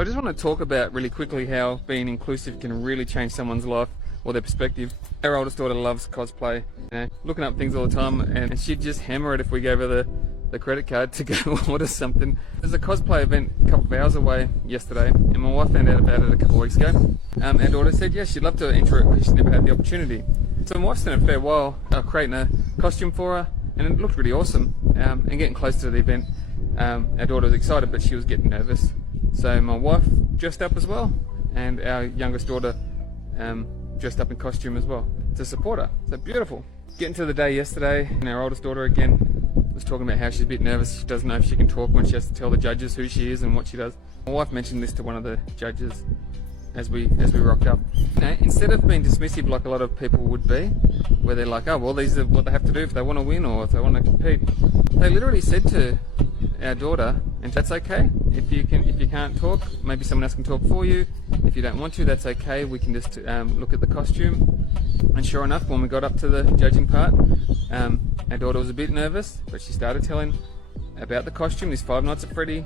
I just want to talk about really quickly how being inclusive can really change someone's life or their perspective. Our oldest daughter loves cosplay, looking up things all the time, and she'd just hammer it if we gave her the credit card to go order something. There's a cosplay event a couple of hours away yesterday, and my wife found out about it a couple of weeks ago. Our daughter said, yes, she'd love to enter it because she never had the opportunity. So my wife spent a fair while creating a costume for her, and it looked really awesome. And getting close to the event, our daughter was excited, but she was getting nervous. So my wife dressed up as well, and our youngest daughter dressed up in costume as well to support her. So beautiful. Getting to the day yesterday, and our oldest daughter again was talking about how she's a bit nervous. She doesn't know if she can talk when she has to tell the judges who she is and what she does. My wife mentioned this to one of the judges as we rocked up. Instead of being dismissive like a lot of people would be, where they're like, oh well, these are what they have to do if they want to win or if they want to compete, they literally said to our daughter, and that's okay. If you can't talk, maybe someone else can talk for you. If you don't want to, that's okay. We can just look at the costume. And sure enough, when we got up to the judging part, our daughter was a bit nervous, but she started telling about the costume, this Five Nights at Freddy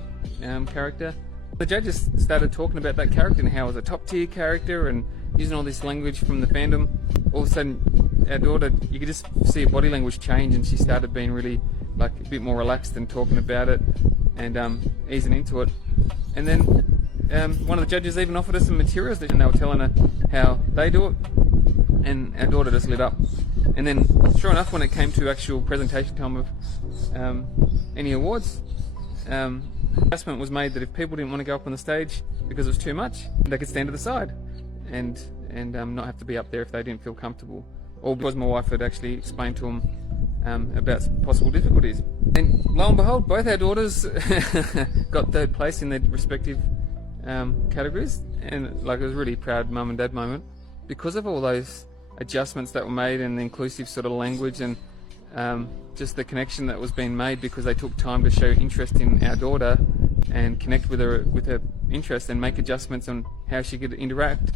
character. The judges started talking about that character and how it was a top tier character and using all this language from the fandom. All of a sudden, our daughter, you could just see her body language change, and she started being really like a bit more relaxed and talking about it and easing into it. And then one of the judges even offered us some materials and they were telling her how they do it, and our daughter just lit up. And then sure enough, when it came to actual presentation time of any awards, adjustment was made that if people didn't want to go up on the stage because it was too much, they could stand to the side and not have to be up there if they didn't feel comfortable, or because my wife had actually explained to them about possible difficulties. And lo and behold, both our daughters got third place in their respective categories, and like it was a really proud mum and dad moment because of all those adjustments that were made and the inclusive sort of language and just the connection that was being made because they took time to show interest in our daughter and connect with her interest and make adjustments on how she could interact.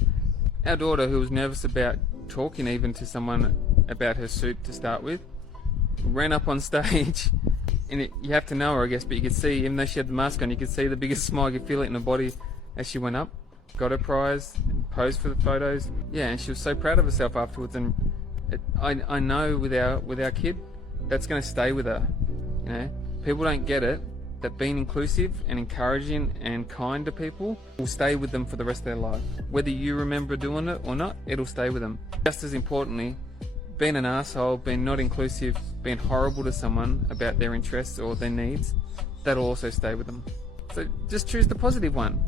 Our daughter, who was nervous about talking even to someone about her suit to start with, ran up on stage, and you have to know her, I guess, but you could see, even though she had the mask on, you could see the biggest smile. You could feel it in her body as she went up, got her prize, posed for the photos. Yeah, and she was so proud of herself afterwards. And I know with our kid, that's going to stay with her. You know, people don't get it, that being inclusive and encouraging and kind to people will stay with them for the rest of their life. Whether you remember doing it or not, it'll stay with them. Just as importantly, being an asshole, being not inclusive, being horrible to someone about their interests or their needs, that'll also stay with them. So just choose the positive one.